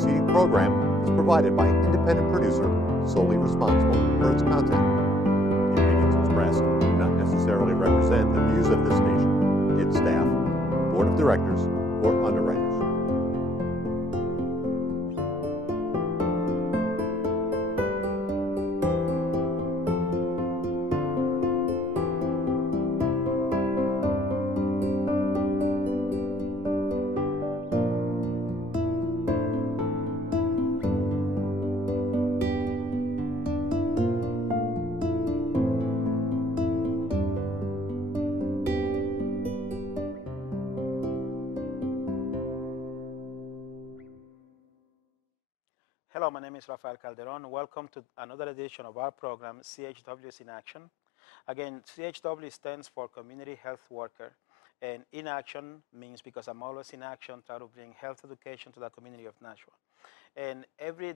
preceding program is provided by an independent producer solely responsible for its content. The opinions expressed do not necessarily represent the views of this station, its staff, board of directors, or underwriters. Hello, my name is Rafael Calderon. Welcome to another edition of our program, CHW is in Action. Again, CHW stands for Community Health Worker, and in action means because I'm always in action, try to bring health education to the community of Nashua. And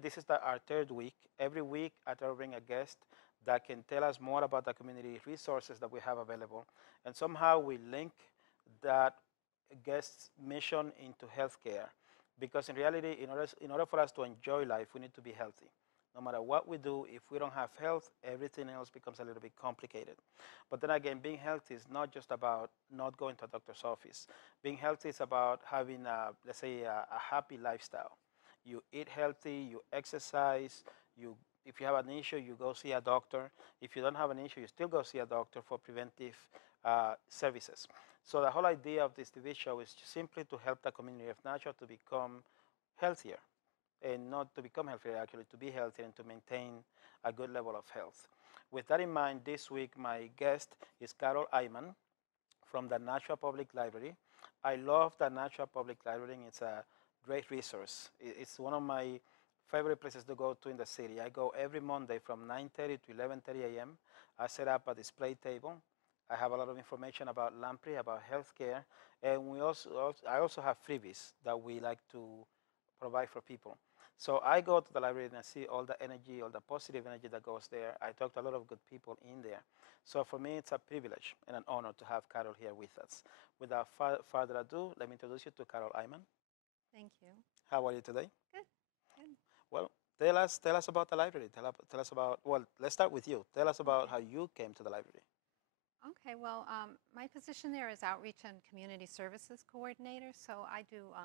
this is our third week. Every week, I try to bring a guest that can tell us more about the community resources that we have available, and somehow we link that guest's mission into healthcare. Because in reality, in order for us to enjoy life, we need to be healthy. No matter what we do, if we don't have health, everything else becomes a little bit complicated. But then again, being healthy is not just about not going to a doctor's office. Being healthy is about having, let's say, a happy lifestyle. You eat healthy, you exercise, if you have an issue, you go see a doctor. If you don't have an issue, you still go see a doctor for preventive services. So the whole idea of this TV show is simply to help the community of Nashua to become healthier, and not to become healthier, actually, to be healthier and to maintain a good level of health. With that in mind, this week my guest is Carol Ayman from the Nashua Public Library. I love the Nashua Public Library, and it's a great resource. It's one of my favorite places to go to in the city. I go every Monday from 9:30 to 11:30 a.m. I set up a display table. I have a lot of information about Lamprey, about healthcare, and I also have freebies that we like to provide for people. So I go to the library and I see all the energy, all the positive energy that goes there. I talk to a lot of good people in there. So for me, it's a privilege and an honor to have Carol here with us. Without further ado, let me introduce you to Carol Ayman. Thank you. How are you today? Good, good. Well, tell us about the library. Tell us about, well, let's start with you. Tell us about how you came to the library. Okay, well, my position there is Outreach and Community Services Coordinator, so I do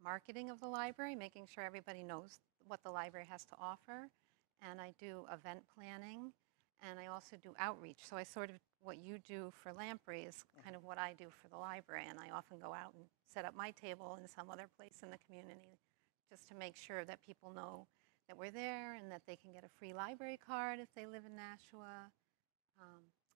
marketing of the library, making sure everybody knows what the library has to offer, and I do event planning, and I also do outreach. So I sort of, what you do for Lamprey is kind of what I do for the library, and I often go out and set up my table in some other place in the community just to make sure that people know that we're there and that they can get a free library card if they live in Nashua.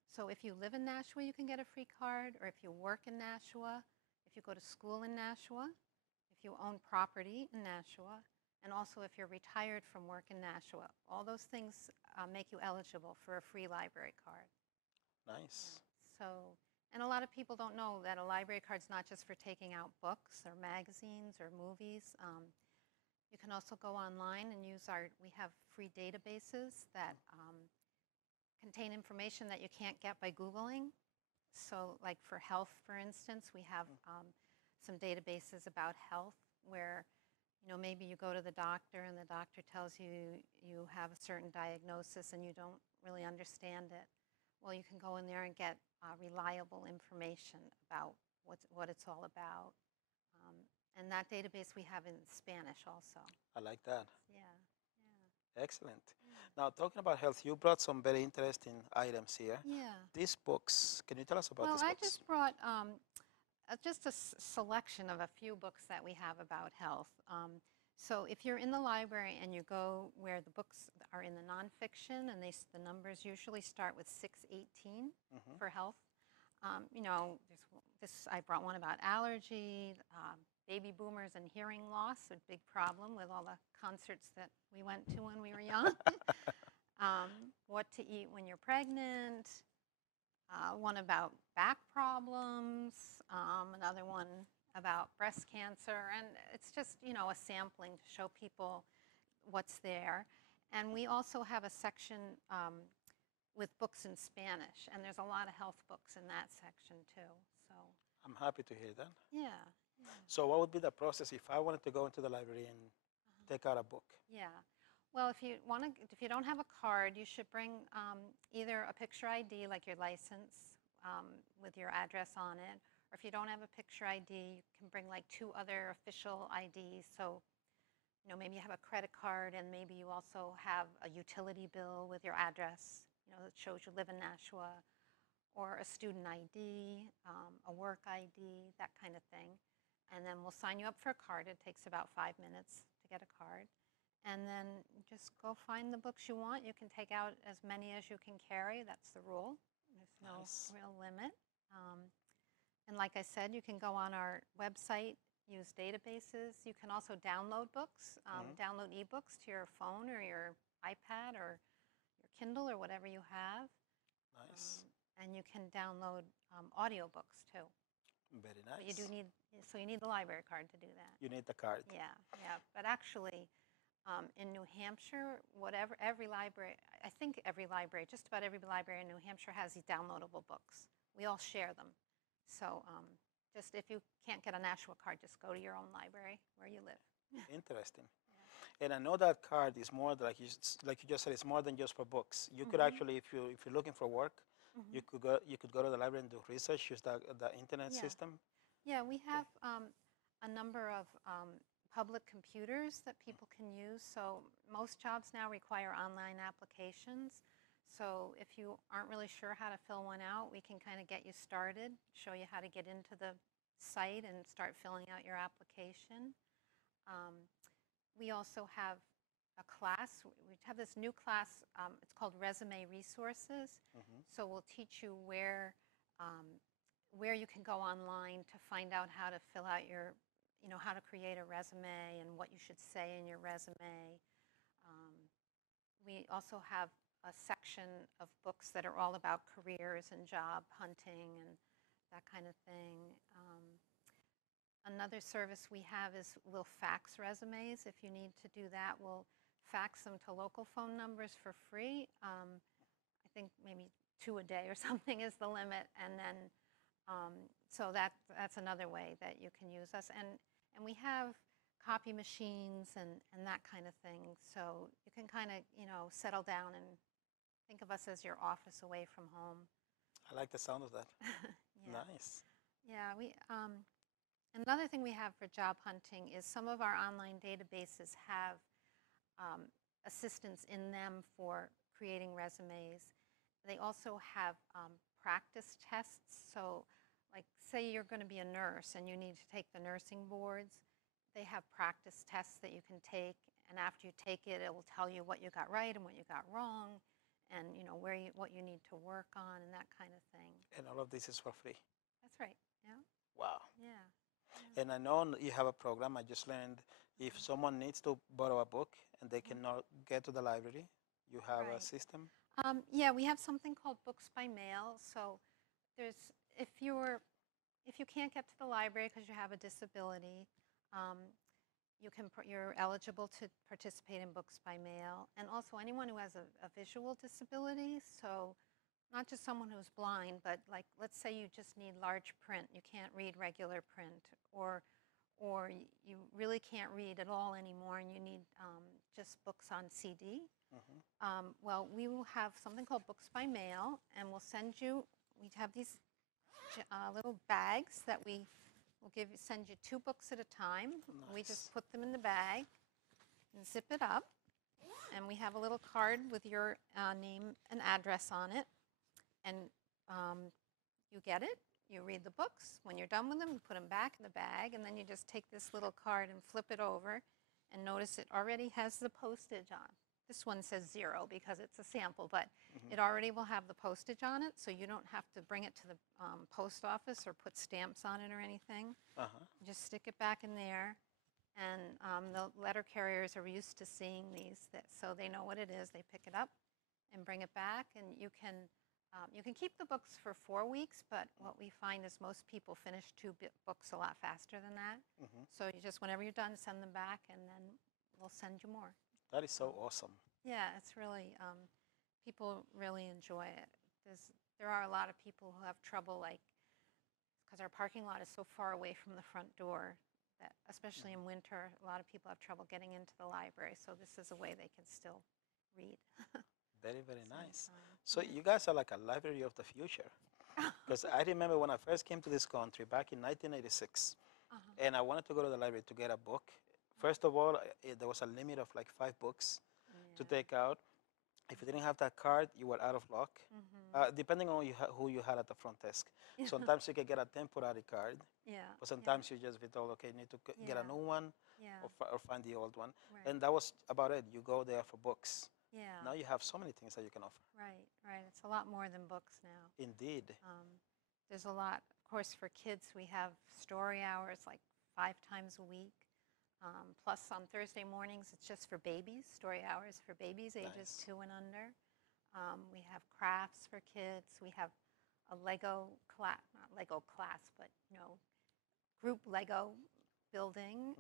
So if you live in Nashua, you can get a free card, or if you work in Nashua, if you go to school in Nashua, if you own property in Nashua, and also if you're retired from work in Nashua. All those things make you eligible for a free library card. Nice. And a lot of people don't know that a library card's not just for taking out books or magazines or movies. You can also go online and use we have free databases that contain information that you can't get by Googling. So like for health, for instance, we have some databases about health where, maybe you go to the doctor and the doctor tells you you have a certain diagnosis and you don't really understand it. Well, you can go in there and get reliable information about what it's all about. And that database we have in Spanish also. I like that. Yeah. Excellent. Now, talking about health, you brought some very interesting items here. Yeah. These books, can you tell us about Well, these books? I just brought just a selection of a few books that we have about health. So if you're in the library and you go where the books are in the nonfiction, and the numbers usually start with 618 for health. I brought one about allergy, baby boomers and hearing loss, a big problem with all the concerts that we went to when we were young. What to eat when you're pregnant, one about back problems, another one about breast cancer, and it's just, a sampling to show people what's there. And we also have a section with books in Spanish, and there's a lot of health books in that section too. So I'm happy to hear that. yeah. So what would be the process if I wanted to go into the library and take out a book? Yeah. Well, if you don't have a card, you should bring either a picture ID, like your license, with your address on it, or if you don't have a picture ID, you can bring like 2 other official IDs. So, maybe you have a credit card, and maybe you also have a utility bill with your address, that shows you live in Nashua, or a student ID, a work ID, that kind of thing. And then we'll sign you up for a card. It takes about 5 minutes to get a card. And then just go find the books you want. You can take out as many as you can carry. That's the rule. There's no Nice. real limit. And like I said, you can go on our website, use databases. You can also download books, download ebooks to your phone or your iPad or your Kindle or whatever you have. Nice. And you can download audiobooks too. Very nice. But you do need, so you need the library card to do that. You need the card. Yeah. But actually, in New Hampshire, every library, I think every library, just about every library in New Hampshire has these downloadable books. We all share them. So just if you can't get a Nashua card, just go to your own library where you live. Interesting. And I know that card is more like you just said, it's more than just for books. You could actually, if you're looking for work, you could go to the library and do research, use the internet system. Yeah, we have a number of public computers that people can use. So most jobs now require online applications. So if you aren't really sure how to fill one out, we can kind of get you started, show you how to get into the site and start filling out your application. We also have a class. We have this new class. It's called Resume Resources. So we'll teach you where you can go online to find out how to fill out your, how to create a resume and what you should say in your resume. We also have a section of books that are all about careers and job hunting and that kind of thing. Another service we have is we'll fax resumes. If you need to do that, we'll fax them to local phone numbers for free. I think maybe 2 a day or something is the limit. And then, so that's another way that you can use us. And we have copy machines and that kind of thing. So you can kind of, settle down and think of us as your office away from home. I like the sound of that. Yeah. Nice. Yeah, another thing we have for job hunting is some of our online databases have assistance in them for creating resumes. They also have practice tests. So like say you're going to be a nurse and you need to take the nursing boards, they have practice tests that you can take, and after you take it, it will tell you what you got right and what you got wrong, and what you need to work on and that kind of thing. And all of this is for free. That's right. Yeah. Wow. Yeah. And I know you have a program. I just learned if someone needs to borrow a book and they cannot get to the library, you have a system? Yeah, we have something called Books by Mail. So if you can't get to the library because you have a disability, you're eligible to participate in Books by Mail. And also anyone who has a visual disability, so not just someone who's blind, but like let's say you just need large print, you can't read regular print, or you really can't read at all anymore and you need just books on CD. Well, we will have something called Books by Mail, and we'll send you, we have these little bags that we will send you 2 books at a time. Nice. We just put them in the bag and zip it up, and we have a little card with your name and address on it, and you get it, you read the books. When you're done with them, you put them back in the bag, and then you just take this little card and flip it over, and notice it already has the postage on. This one says 0 because it's a sample, but it already will have the postage on it, so you don't have to bring it to the post office or put stamps on it or anything. Just stick it back in there, and the letter carriers are used to seeing these, so they know what it is. They pick it up and bring it back, and you can keep the books for 4 weeks, but what we find is most people finish 2 books a lot faster than that. So you just, whenever you're done, send them back, and then we'll send you more. That is so awesome. Yeah, it's really, people really enjoy it. There are a lot of people who have trouble, like, because our parking lot is so far away from the front door, that, especially in winter, a lot of people have trouble getting into the library. So this is a way they can still read. Very, very Same nice. time. So Yeah. you guys are like a library of the future. Because I remember when I first came to this country back in 1986, Uh-huh. and I wanted to go to the library to get a book. First of all, there was a limit of like 5 books to Yeah. take out. If you didn't have that card, you were out of luck. Depending on who you had at the front desk. Sometimes you could get a temporary card, Yeah. but sometimes you just be told, okay, you need to get a Yeah. new one Yeah. or find the old one. Right. And that was about it. You go there for books. Yeah. Now you have so many things that you can offer. Right. Right. It's a lot more than books now. Indeed. There's a lot, of course, for kids. We have story hours like 5 times a week. Plus, on Thursday mornings, it's just for babies, story hours for babies ages Nice. 2 and under. We have crafts for kids. We have a Lego class, not Lego class, but group Lego building.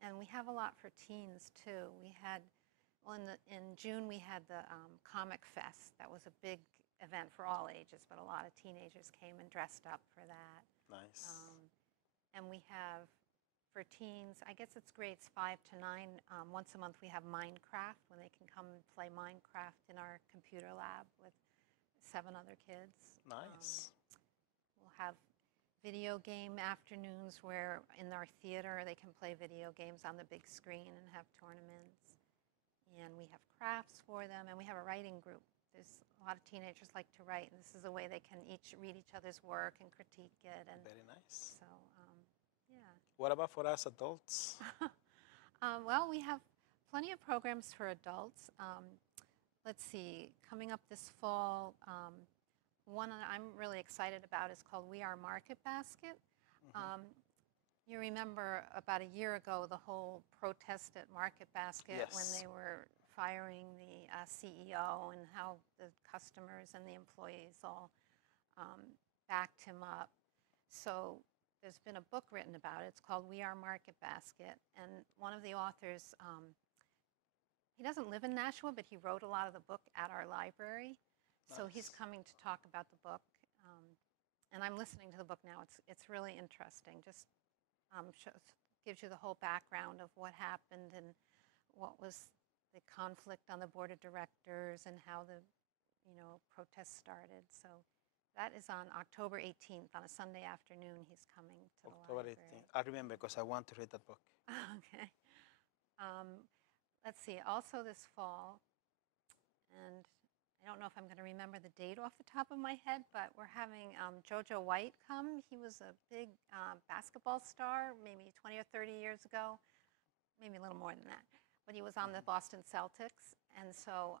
And we have a lot for teens too. We had, well, in June we had the Comic Fest. That was a big event for all ages, but a lot of teenagers came and dressed up for that. Nice. And we have, for teens, I guess it's grades 5 to 9, once a month we have Minecraft, when they can come and play Minecraft in our computer lab with 7 other kids. Nice. We'll have video game afternoons where in our theater they can play video games on the big screen and have tournaments. And we have crafts for them, and we have a writing group. There's a lot of teenagers like to write, and this is a way they can each read each other's work and critique it. And Very nice. so, yeah. What about for us adults? Well, we have plenty of programs for adults. Let's see, coming up this fall, one that I'm really excited about is called We Are Market Basket. You remember about a year ago the whole protest at Market Basket when Yes. they were firing the CEO, and how the customers and the employees all backed him up. So there's been a book written about it. It's called We Are Market Basket. And one of the authors, he doesn't live in Nashua, but he wrote a lot of the book at our library. So he's Nice. coming to talk about the book. And I'm listening to the book now. It's really interesting. Just gives you the whole background of what happened and what was the conflict on the board of directors and how the protests started. So that is on October 18th, on a Sunday afternoon. He's coming to October the 18th. library. I remember because I want to read that book. Okay. Let's see. Also this fall, and I don't know if I'm going to remember the date off the top of my head, but we're having JoJo White come. He was a big basketball star maybe 20 or 30 years ago, maybe a little more than that. But he was on the Boston Celtics. And so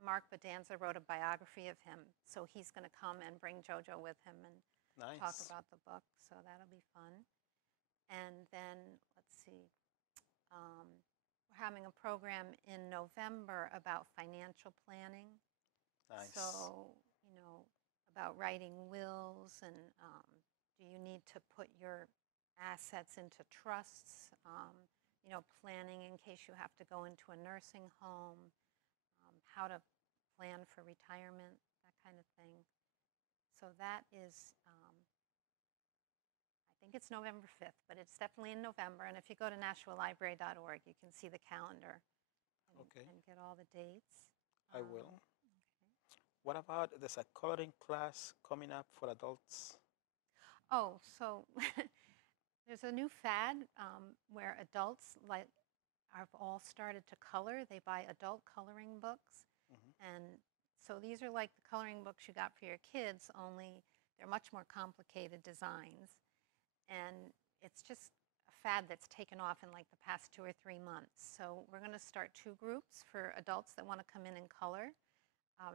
Mark Bedanza wrote a biography of him. So he's going to come and bring JoJo with him and talk Nice. about the book. So that'll be fun. And then, let's see, we're having a program in November about financial planning. Nice. So, about writing wills, and do you need to put your assets into trusts, planning in case you have to go into a nursing home, how to plan for retirement, that kind of thing. So that is, I think it's November 5th, but it's definitely in November. And if you go to NashuaLibrary.org, you can see the calendar and get all the dates. I will. What about there's a coloring class coming up for adults? Oh, so there's a new fad where adults have all started to color. They buy adult coloring books. And so these are like the coloring books you got for your kids, only they're much more complicated designs. And it's just a fad that's taken off in like the past 2 or 3 months. So we're going to start 2 groups for adults that want to come in and color.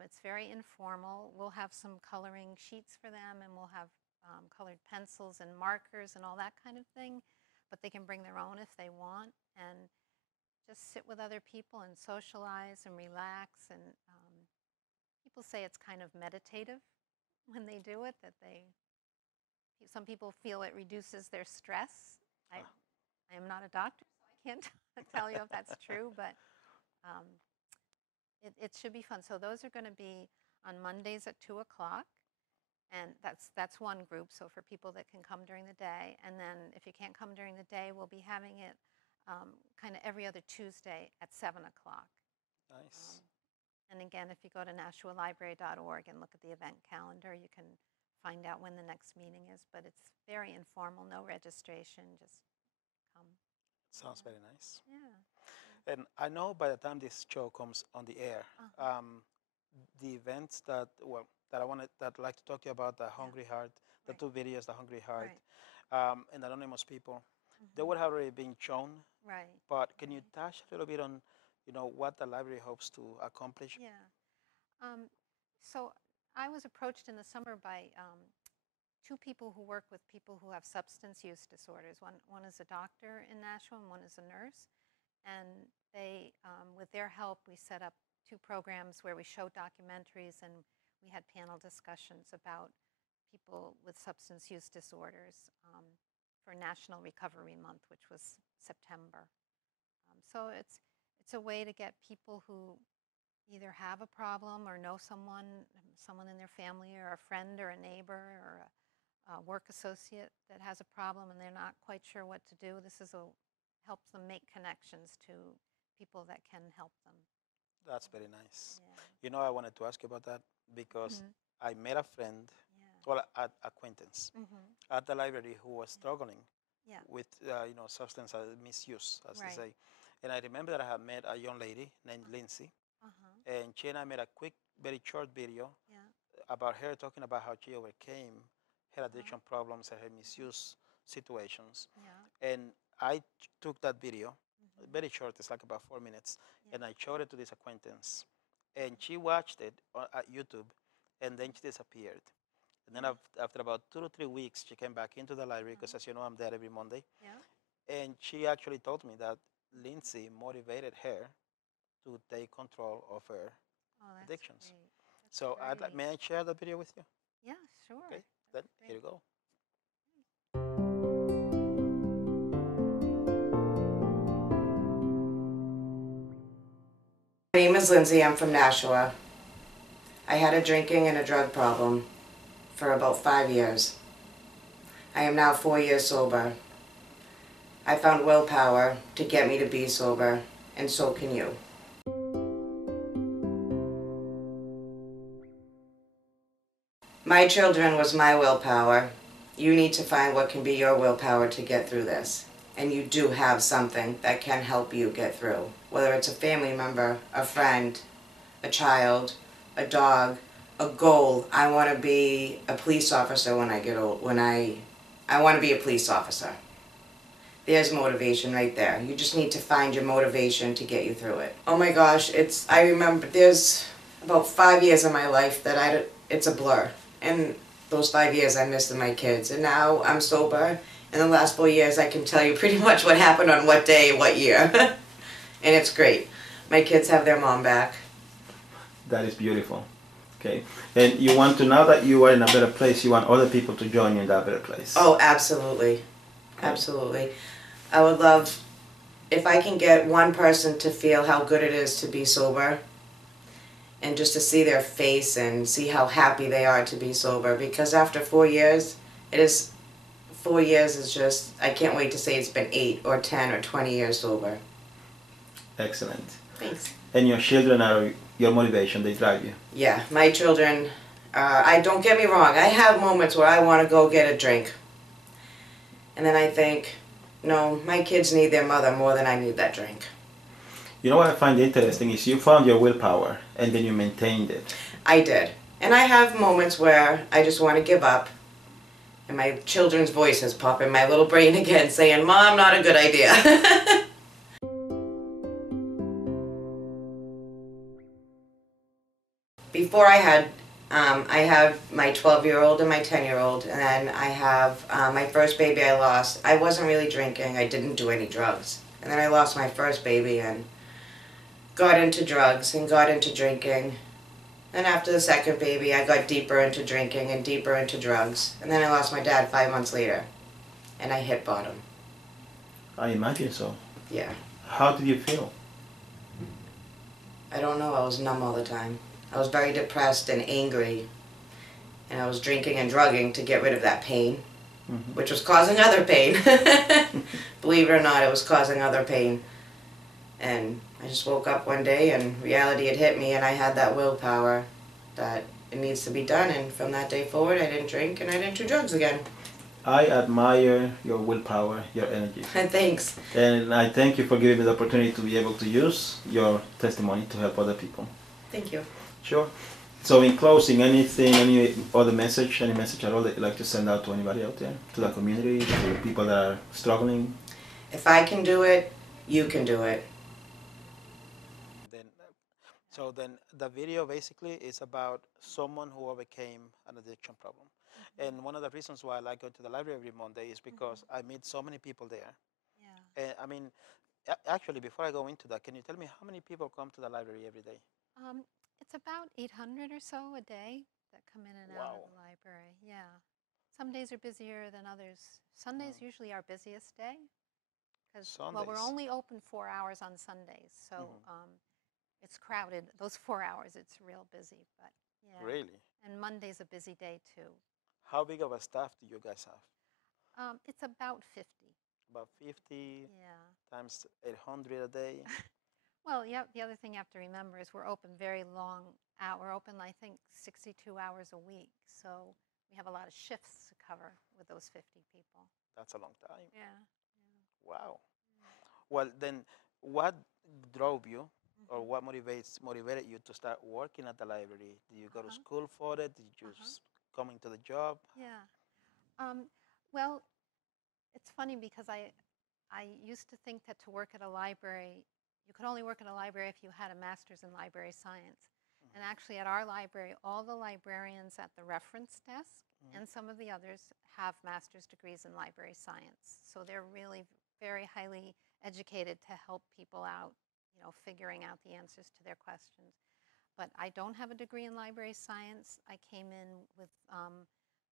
It's very informal. We'll have some coloring sheets for them, and we'll have colored pencils and markers and all that kind of thing. But they can bring their own if they want, and just sit with other people and socialize and relax. And people say it's kind of meditative when they do it, that some people feel it reduces their stress. I am not a doctor, so I can't tell you if that's true, but it should be fun. So those are going to be on Mondays at 2 o'clock. And that's one group, so for people that can come during the day. And then if you can't come during the day, we'll be having it kind of every other Tuesday at 7 o'clock. Nice. And again, if you go to nashualibrary.org and look at the event calendar, you can find out when the next meeting is. But it's very informal, no registration, just come. Sounds very nice. Yeah. And I know by the time this show comes on the air, the events that I'd like to talk to you about, the Hungry Heart, the Right. two videos, the Hungry Heart, Right. and Anonymous People, they would have already been shown. Right. But can you touch a little bit on, what the library hopes to accomplish? Yeah. So I was approached in the summer by two people who work with people who have substance use disorders. One is a doctor in Nashua and one is a nurse. And they, with their help, we set up two programs where we showed documentaries and we had panel discussions about people with substance use disorders for National Recovery Month, which was September. So it's a way to get people who either have a problem or know someone in their family or a friend or a neighbor or a work associate that has a problem and they're not quite sure what to do. This helps them make connections to people that can help them. That's very nice. Yeah. I wanted to ask you about that because I met a friend, well, an acquaintance at the library who was struggling with, substance misuse, as they say. And I remember that I had met a young lady named Lindsay, and she and I made a quick, very short video about her talking about how she overcame her addiction problems and her misuse situations. And I took that video, very short, it's like about 4 minutes, and I showed it to this acquaintance. And she watched it at YouTube, and then she disappeared. And then after about 2 to 3 weeks, she came back into the library, because as you know, I'm there every Monday. And she actually told me that Lindsay motivated her to take control of her addictions. So may I share that video with you? Yeah, sure. Okay, then here you go. My name is Lindsay. I'm from Nashua. I had a drinking and a drug problem for about 5 years. I am now 4 years sober. I found willpower to get me to be sober, and so can you. My children was my willpower. You need to find what can be your willpower to get through this. And you do have something that can help you get through. Whether it's a family member, a friend, a child, a dog, a goal. I want to be a police officer when I get old. I want to be a police officer. There's motivation right there. You just need to find your motivation to get you through it. Oh my gosh, I remember there's about 5 years of my life that it's a blur. And those 5 years I missed my kids. And now I'm sober. In the last 4 years, I can tell you pretty much what happened on what day, what year. And it's great. My kids have their mom back. That is beautiful. Okay. And you want to, now that you are in a better place, you want other people to join you in that better place. Oh, absolutely. Okay. Absolutely. I would love, if I can get one person to feel how good it is to be sober, and just to see their face and see how happy they are to be sober. Because after 4 years, 4 years is just, I can't wait to say it's been 8 or 10 or 20 years sober. Excellent. Thanks. And your children are your motivation, they drive you. Yeah, my children, don't get me wrong, I have moments where I want to go get a drink. And then I think, no, my kids need their mother more than I need that drink. You know what I find interesting is you found your willpower and then you maintained it. I did. And I have moments where I just want to give up. And my children's voices pop in my little brain again saying, Mom, not a good idea. Before I have my 12-year-old and my 10-year-old, and then I have my first baby I lost. I wasn't really drinking. I didn't do any drugs. And then I lost my first baby and got into drugs and got into drinking. And after the second baby, I got deeper into drinking and deeper into drugs. And then I lost my dad 5 months later. And I hit bottom. I imagine so. Yeah. How did you feel? I don't know. I was numb all the time. I was very depressed and angry. and I was drinking and drugging to get rid of that pain, Mm-hmm. which was causing other pain. Believe it or not, it was causing other pain. And I just woke up one day and reality had hit me, and I had that willpower that it needs to be done. And from that day forward, I didn't drink and I didn't do drugs again. I admire your willpower, your energy. Thanks. And I thank you for giving me the opportunity to be able to use your testimony to help other people. Thank you. Sure. So in closing, anything, any other message, any message at all that you'd like to send out to anybody out there, to the community, to people that are struggling? If I can do it, you can do it. Then the video basically is about someone who overcame an addiction problem. And one of the reasons why I like going to the library every Monday is because I meet so many people there. Yeah. And I mean, actually, before I go into that, can you tell me how many people come to the library every day? It's about 800 or so a day that come in and out of the library. Yeah. Some days are busier than others. Sundays usually our busiest day. Because, well, we're only open 4 hours on Sundays, so it's crowded. Those 4 hours, it's real busy. But yeah. Really? And Monday's a busy day too. How big of a staff do you guys have? It's about 50. About 50 Yeah. times 800 a day. Well, yeah. The other thing you have to remember is we're open very long out. We're open, I think, 62 hours a week. So we have a lot of shifts to cover with those 50 people. That's a long time. Yeah. Wow. Well, then, what drove you, or what motivated you to start working at the library? Did you go to school for it? Did you just come into the job? Yeah. Well, it's funny because I used to think that to work at a library, you could only work at a library if you had a master's in library science. And actually, at our library, all the librarians at the reference desk and some of the others have master's degrees in library science. So they're really very highly educated to help people out, figuring out the answers to their questions. But I don't have a degree in library science. I came in with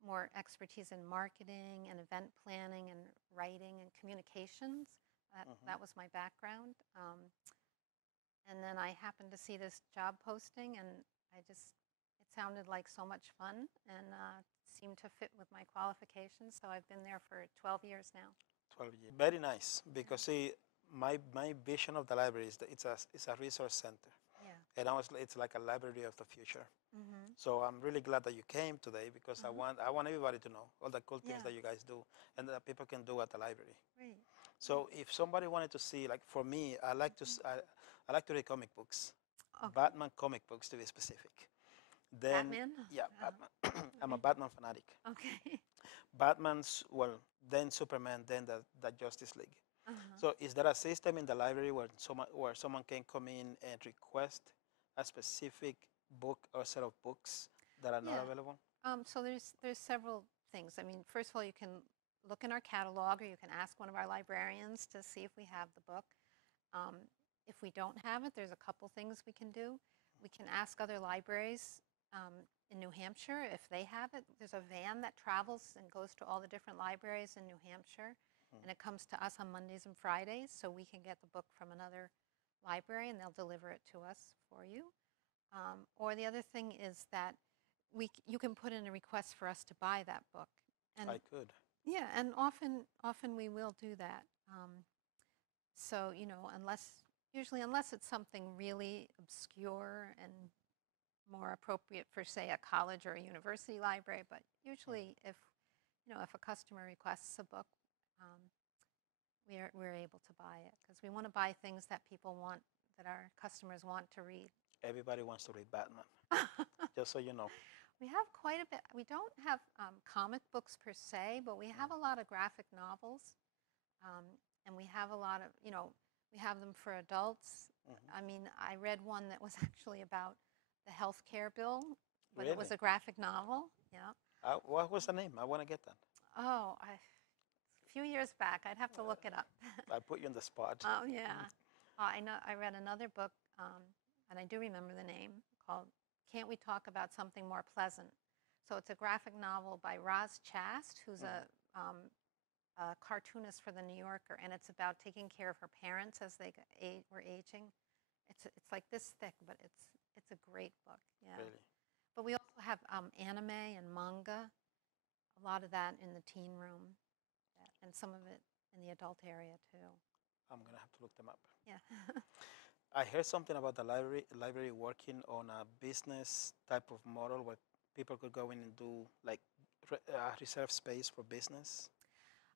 more expertise in marketing and event planning and writing and communications. That was my background. And then I happened to see this job posting, and it sounded like so much fun and seemed to fit with my qualifications. So I've been there for 12 years now. 12 years. Very nice, because see, my vision of the library is that it's a resource center. Yeah. And it's like a library of the future. So I'm really glad that you came today, because I want everybody to know all the cool things that you guys do and that people can do at the library. Great. So if somebody wanted to see, like for me, I like to read comic books, Okay. Batman comic books to be specific. Then, Batman? Yeah, Batman. I'm a Batman fanatic. Okay. Batman's, well, then Superman, then the Justice League. So is there a system in the library where someone can come in and request a specific book or set of books that are not available? So there's several things. I mean, first of all, you can look in our catalog, or you can ask one of our librarians to see if we have the book. If we don't have it, there's a couple things we can do. We can ask other libraries in New Hampshire if they have it. There's a van that travels and goes to all the different libraries in New Hampshire, and it comes to us on Mondays and Fridays, so we can get the book from another library, and they'll deliver it to us for you. Or the other thing is that you can put in a request for us to buy that book. And I could. yeah, and often we will do that. So unless it's something really obscure and more appropriate for, say, a college or a university library, but usually if a customer requests a book, we're able to buy it, because we want to buy things that people want, that our customers want to read. Everybody wants to read Batman, just so you know. We have quite a bit. We don't have comic books per se, but we have a lot of graphic novels, and we have a lot of, we have them for adults. I mean, I read one that was actually about the health care bill, but it was a graphic novel. Yeah. What was the name? I want to get that. Oh, a few years back. I'd have to look it up. I put you on the spot. Oh, yeah. I know. I read another book, and I do remember the name, called Can't We Talk About Something More Pleasant? So it's a graphic novel by Roz Chast, who's a cartoonist for The New Yorker, and it's about taking care of her parents as they were aging. It's like this thick, but it's a great book. Yeah. Really? But we also We'll have anime and manga, a lot of that in the teen room, and some of it in the adult area too. I'm gonna have to look them up. Yeah. I heard something about the library working on a business type of model where people could go in and do like reserve space for business.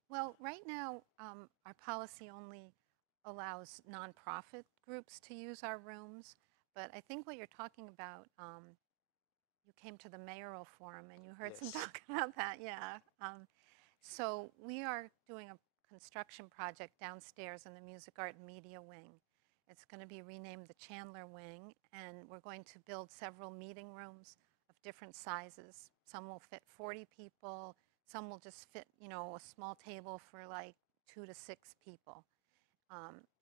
Well, right now, our policy only allows nonprofit groups to use our rooms, but I think what you're talking about, you came to the mayoral forum and you heard some Yes. talk about that, yeah. So we are doing a construction project downstairs in the Music, Art, and Media Wing. It's going to be renamed the Chandler Wing, and we're going to build several meeting rooms of different sizes. Some will fit 40 people, some will just fit, you know, a small table for like 2 to 6 people.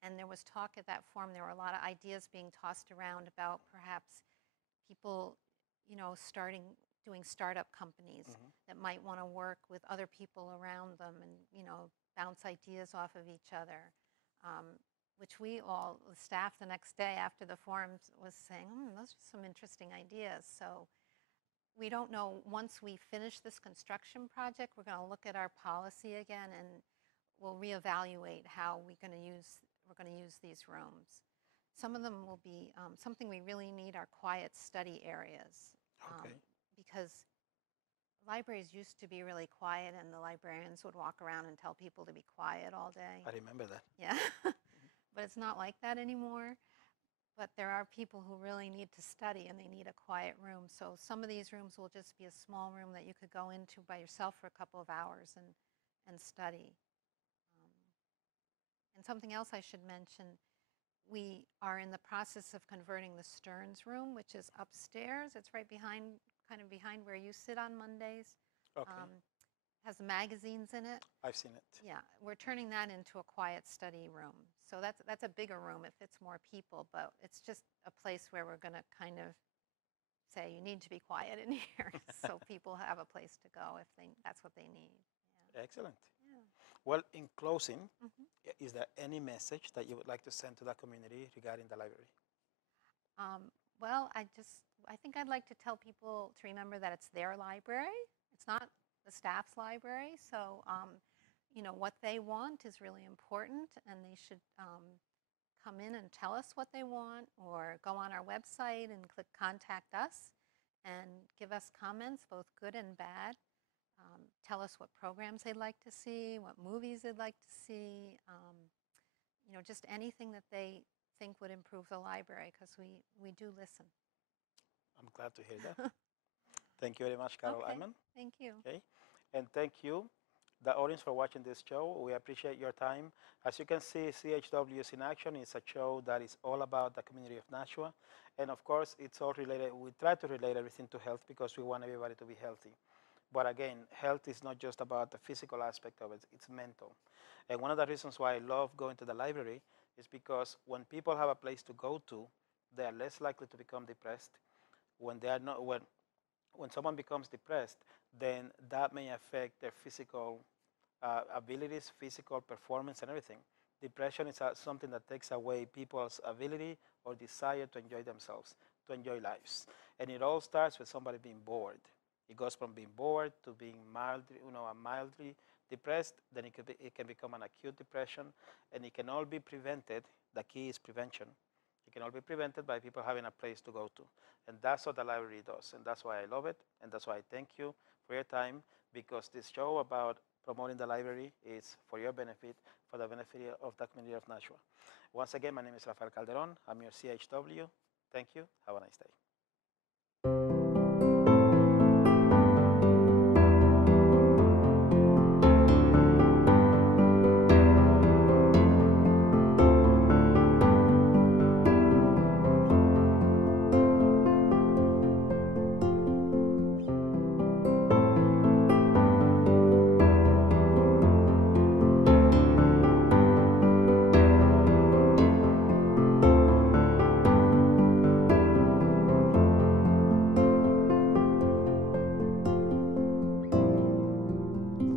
And there was talk at that forum, there were a lot of ideas being tossed around about perhaps people, you know, doing startup companies that might want to work with other people around them and, you know, bounce ideas off of each other. Which we all, the staff the next day after the forum was saying, those are some interesting ideas. So we don't know, once we finish this construction project, we're going to look at our policy again and we'll reevaluate how we're going to use these rooms. Some of them will be, something we really need are quiet study areas. Okay. Because libraries used to be really quiet and the librarians would walk around and tell people to be quiet all day. I remember that. Yeah. But it's not like that anymore. But there are people who really need to study and they need a quiet room. So some of these rooms will just be a small room that you could go into by yourself for a couple of hours and study. And something else I should mention, we are in the process of converting the Stearns room, which is upstairs. It's right behind, kind of behind where you sit on Mondays. Okay. Has the magazines in it. I've seen it. Yeah, we're turning that into a quiet study room. So that's a bigger room. It fits more people, but it's just a place where we're going to kind of say you need to be quiet in here, so people have a place to go if that's what they need. Yeah. Excellent. Yeah. Well, in closing, is there any message that you would like to send to the community regarding the library? Well, I think I'd like to tell people to remember that it's their library. It's not the staff's library, so you know, what they want is really important, and they should come in and tell us what they want, or go on our website and click Contact Us and give us comments, both good and bad. Tell us what programs they'd like to see, what movies they'd like to see, you know, just anything that they think would improve the library, because we do listen. I'm glad to hear that. Thank you very much, Carol Iman. Thank you. Okay, and thank you, the audience, for watching this show. We appreciate your time. As you can see, CHW is in Action. It's a show that is all about the community of Nashua, and of course, it's all related. We try to relate everything to health because we want everybody to be healthy. But again, health is not just about the physical aspect of it; it's mental. And one of the reasons why I love going to the library is because when people have a place to go to, they are less likely to become depressed. When they are not, when someone becomes depressed, then that may affect their physical abilities, physical performance, and everything. Depression is something that takes away people's ability or desire to enjoy themselves, to enjoy lives. And it all starts with somebody being bored. It goes from being bored to being mildly depressed. Then it can become an acute depression, and it can all be prevented. The key is prevention. It can all be prevented by people having a place to go to. And that's what the library does. And that's why I love it. And that's why I thank you for your time, because this show about promoting the library is for your benefit, for the benefit of the community of Nashua. Once again, my name is Rafael Calderon. I'm your CHW. Thank you. Have a nice day.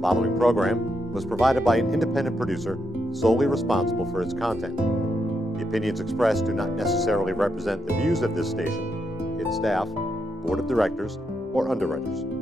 The following program was provided by an independent producer solely responsible for its content. The opinions expressed do not necessarily represent the views of this station, its staff, board of directors, or underwriters.